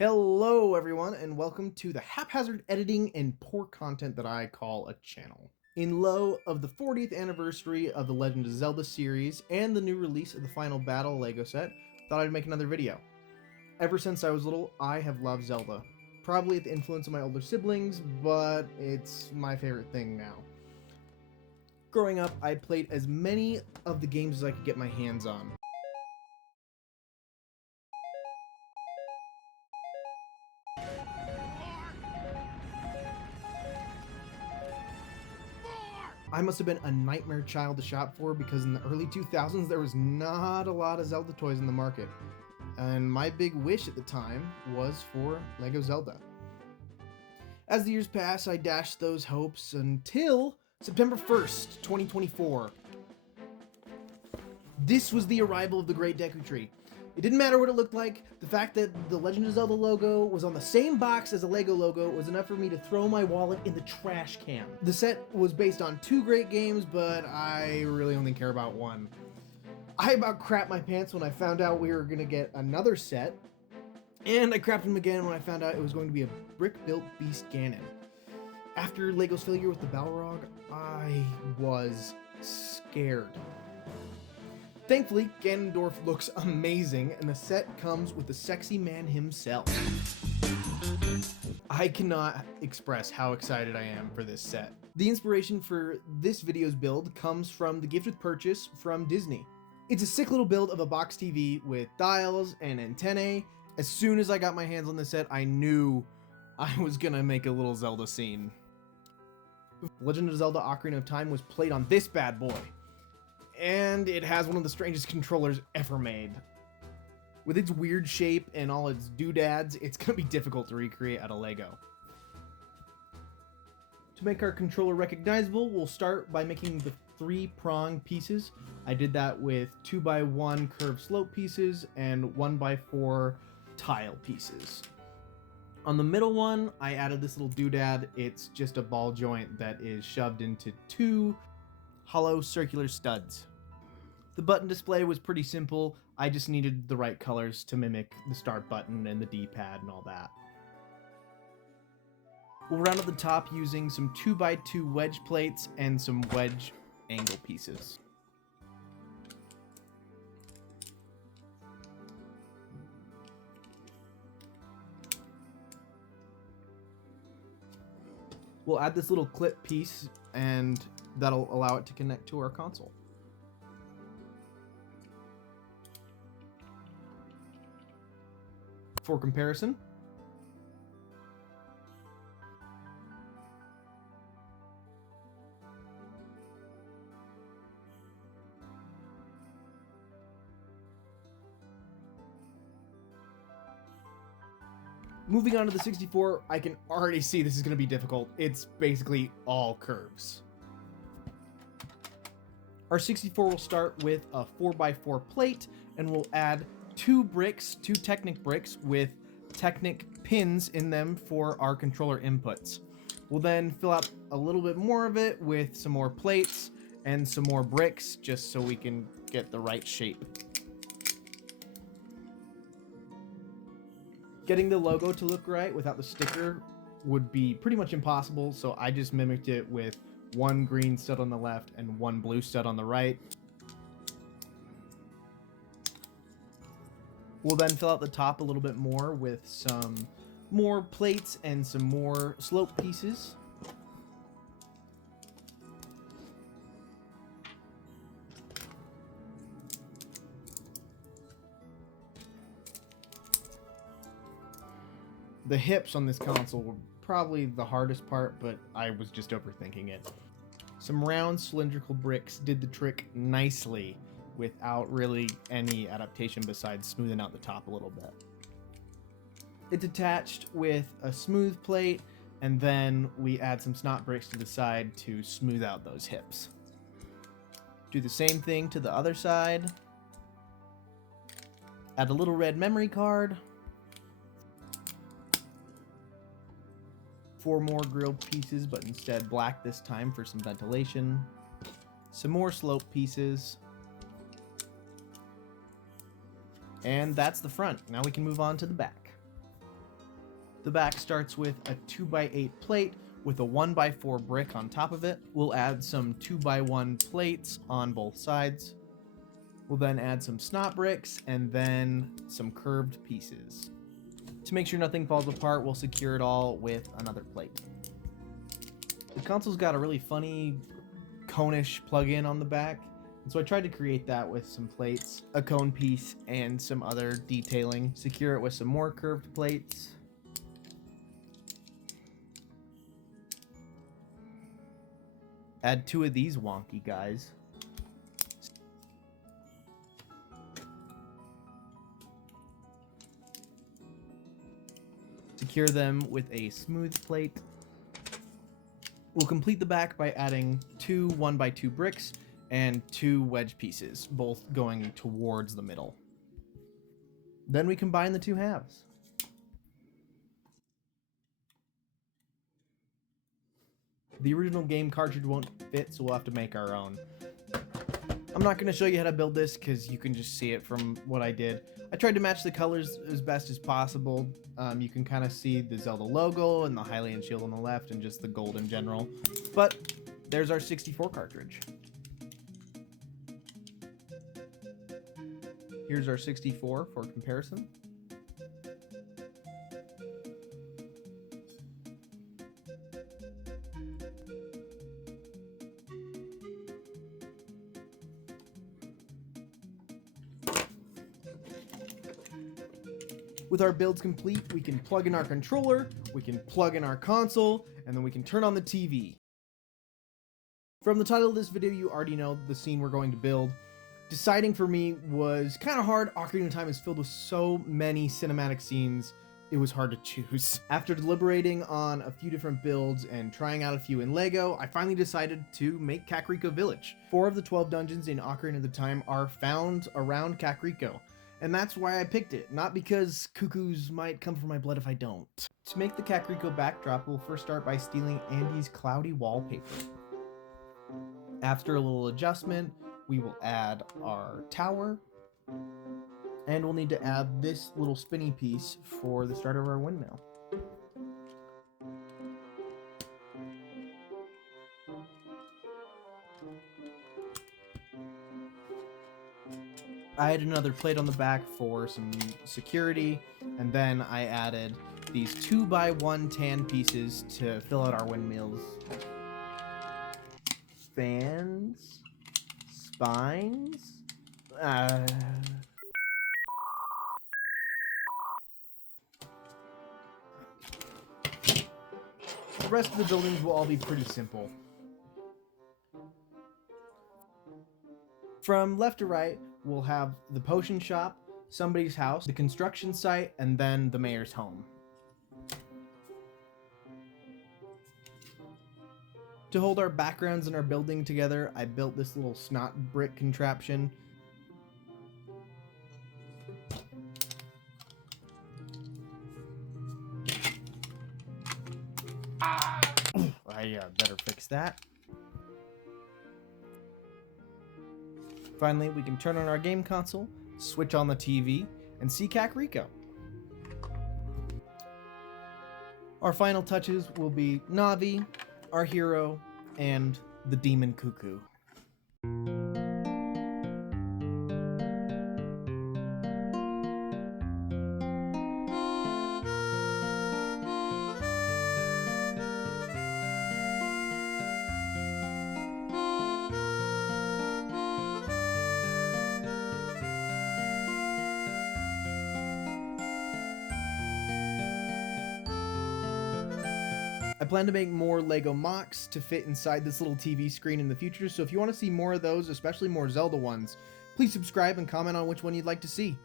Hello everyone and welcome to the haphazard editing and poor content that I call a channel. In lieu of the 40th anniversary of the Legend of Zelda series and the new release of the Final Battle Lego set, thought I'd make another video. Ever since I was little, I have loved Zelda. Probably at the influence of my older siblings, but it's my favorite thing now. Growing up, I played as many of the games as I could get my hands on. I must have been a nightmare child to shop for because in the early 2000s there was not a lot of Zelda toys in the market. And my big wish at the time was for Lego Zelda. As the years passed, I dashed those hopes until September 1st, 2024. This was the arrival of the Great Deku Tree. It didn't matter what it looked like. The fact that the Legend of Zelda logo was on the same box as the Lego logo was enough for me to throw my wallet in the trash can. The set was based on 2 great games, but I really only care about one. I about crapped my pants when I found out we were going to get another set, and I crapped them again when I found out it was going to be a brick-built Beast Ganon. After Lego's failure with the Balrog, I was scared. Thankfully, Ganondorf looks amazing, and the set comes with the sexy man himself. I cannot express how excited I am for this set. The inspiration for this video's build comes from the gift with purchase from Disney. It's a sick little build of a box TV with dials and antennae. As soon as I got my hands on the set, I knew I was gonna make a little Zelda scene. Legend of Zelda Ocarina of Time was played on this bad boy. And it has one of the strangest controllers ever made. With its weird shape and all its doodads, it's going to be difficult to recreate out of Lego. To make our controller recognizable, we'll start by making the 3-prong pieces. I did that with 2x1 curved slope pieces and 1x4 tile pieces. On the middle one, I added this little doodad. It's just a ball joint that is shoved into 2 hollow circular studs. The button display was pretty simple. I just needed the right colors to mimic the start button and the D-pad and all that. We'll round up the top using some 2x2 wedge plates and some wedge angle pieces. We'll add this little clip piece and that'll allow it to connect to our console. For comparison, moving on to the 64, I can already see this is going to be difficult. It's basically all curves. Our 64 will start with a 4x4 plate, and we'll add 2 Technic bricks with Technic pins in them for our controller inputs. We'll then fill out a little bit more of it with some more plates and some more bricks, just so we can get the right shape. Getting the logo to look right without the sticker would be pretty much impossible, so I just mimicked it with 1 green stud on the left and 1 blue stud on the right. We'll then fill out the top a little bit more with some more plates and some more slope pieces. The hips on this console were probably the hardest part, but I was just overthinking it. Some round cylindrical bricks did the trick nicely without really any adaptation besides smoothing out the top a little bit. It's attached with a smooth plate, and then we add some snot bricks to the side to smooth out those hips. Do the same thing to the other side. Add a little red memory card. 4 more grilled pieces, but instead black this time for some ventilation. Some more slope pieces. And that's the front. Now we can move on to the back. The back starts with a 2x8 plate with a 1x4 brick on top of it. We'll add some 2x1 plates on both sides. We'll then add some snot bricks and then some curved pieces. To make sure nothing falls apart, we'll secure it all with another plate. The console's got a really funny cone-ish plug-in on the back, and so I tried to create that with some plates, a cone piece, and some other detailing. Secure it with some more curved plates. Add 2 of these wonky guys. Secure them with a smooth plate. We'll complete the back by adding 2 1x2 bricks and 2 wedge pieces, both going towards the middle. Then we combine the 2 halves. The original game cartridge won't fit, so we'll have to make our own. I'm not going to show you how to build this because you can just see it from what I did. I tried to match the colors as best as possible. You can kind of see the Zelda logo and the Hylian shield on the left and just the gold in general. But there's our 64 cartridge. Here's our 64 for comparison. With our builds complete, we can plug in our controller, we can plug in our console, and then we can turn on the TV. From the title of this video, you already know the scene we're going to build. Deciding for me was kind of hard. Ocarina of Time is filled with so many cinematic scenes, it was hard to choose. After deliberating on a few different builds and trying out a few in LEGO, I finally decided to make Kakariko Village. 4 of the 12 dungeons in Ocarina of Time are found around Kakariko. And that's why I picked it, not because cuckoos might come for my blood if I don't. To make the Kakariko backdrop, we'll first start by stealing Andy's cloudy wallpaper. After a little adjustment, we will add our tower, and we'll need to add this little spinny piece for the start of our windmill. I added another plate on the back for some security, and then I added these 2x1 tan pieces to fill out our windmills. Fans? Spines? The rest of the buildings will all be pretty simple. From left to right, we'll have the potion shop, somebody's house, the construction site, and then the mayor's home. To hold our backgrounds in our building together, I built this little snot brick contraption. I better fix that. Finally, we can turn on our game console, switch on the TV, and see Kakariko. Our final touches will be Navi, our hero, and the demon cuckoo. I plan to make more LEGO mocks to fit inside this little TV screen in the future, so if you want to see more of those, especially more Zelda ones, please subscribe and comment on which one you'd like to see.